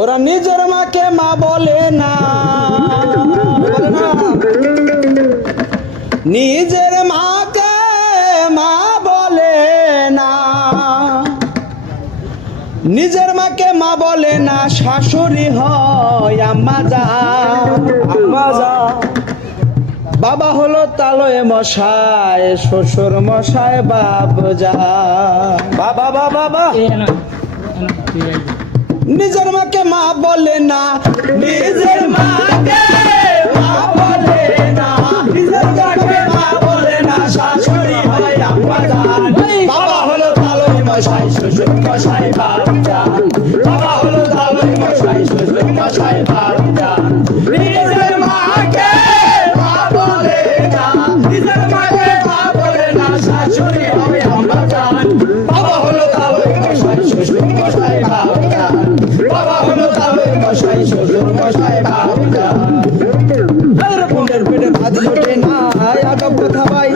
ওরা নিজের মাকে মা বলে না, নিজের মাকে মা বলে না, নিজের মাকে মা বলে না, শাশুড়ি হয় আম্মা জান, আম্মা জান। বাবা হলো তালয়ে মশাই, শ্বশুর মশাই বাপজান। বাবা বাবা বাবা নিজের মাকে মা বলে না, নিজের মাকে মা বলে না, নিজের মাকে মা বলে না, শাশুড়ি হয় আম্মা জান। বাবা হলো তালয়ে মশাই, শ্বশুর মশাই বাপজান। বাবা হলো তালয়ে মশাই, শ্বশুর মশাই বাপজান। নিজের মাকে মা বলে না, নিজের মাকে মা বলে না, শাশুড়ি হয় আম্মা জান। বাবা হলো তালয়ে মশাই, শ্বশুর মশাই বাপজান। বাবা হলো তালয়ে মশাই, শ্বশুর মশাই বাপজান। বোনের পেটে ভাত জোটে না, আদব কথা ভাই।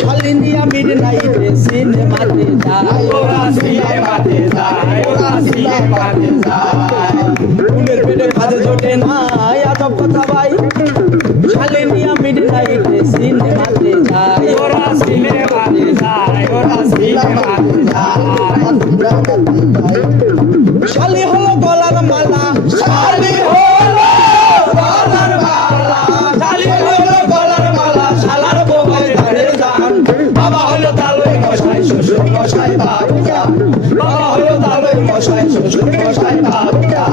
শালিনী আমির নাইতে সিনেমাতে যায়, ওরা সিনেমাতে যায়, ওরা সিনেমাতে যায়। বোনের পেটে ভাত জোটে না, আদব কথা ভাই। শালিনী আমির নাইতে সিনেমাতে যায়, ওরা সিনেমাতে যায়, ওরা সিনেমাতে যায়। শালি হলো গলার মালা, শালি হলো গলার মালা, শালি হলো গলার মালা, শালার বউয়ের ঘরের জান। বাবা হলো তালয়ে মশাই, শ্বশুর মশাই বাপজান। বাবা হলো তালয়ে মশাই, শ্বশুর মশাই বাপজান।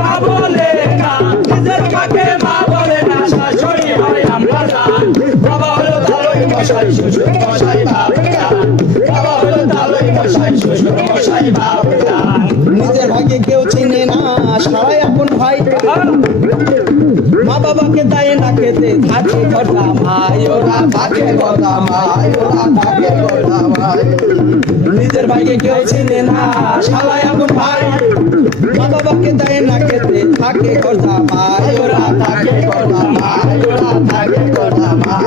মা বলে না, নিজের মাকে মা বলে না, শাশুড়ি হয় আম্মা জান। বাবা হলো তালয়ে মশাই, শ্বশুর মশাই বাপজান। বাবা হলো তালয়ে মশাই, শ্বশুর মশাই বাপজান। নিজের ভাইকে কেউ চিনে না, সবাই আপন ভাই। মা বাবাকে দেয় না খেতে, থাকে কথা ভাই, ওরা থাকে কথা ভাই, ওরা থাকে কথা ভাই। নিজের ভাইকে কেউ চিনে না, সবাই আপন ভাই। মা বাবাকে দেয় না খেতে, থাকে কথা ভাই, ওরা থাকে কথা ভাই, ওরা থাকে কথা ভাই।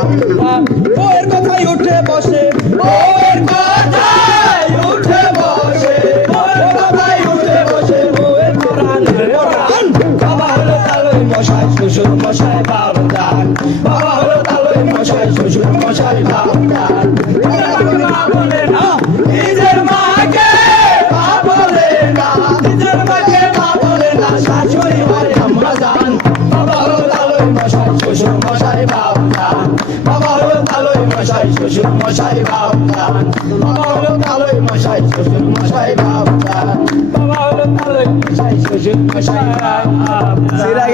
বউয়ের কথায় উঠে বসে, বউয়ের কথায় উঠে বসে, বউয়ের কথায় উঠে বসে, বউয়ের কোরআনের কোরআন। বাবা হলো তালয়ে মশাই, শ্বশুর মশাই বাপজান। বাবা হলো তালয়ে মশাই, শ্বশুর মশাই বাপজান। মা বলে না, নিজের মাকে মা বলে না, নিজের মাকে মা বলে না, শাশুড়ি হয় আম্মা জান। বাবা হলো তালয়ে মশাই, শ্বশুর মশাই বাপজান। বাবা হলো তালয়ে মশাই, শ্বশুর মশাই বাপজান। বাবা হলো তালয়ে মশাই, শ্বশুর মশাই বাপজান। বাবা হলো তালয়ে মশাই, শ্বশুর মশাই বাপজান।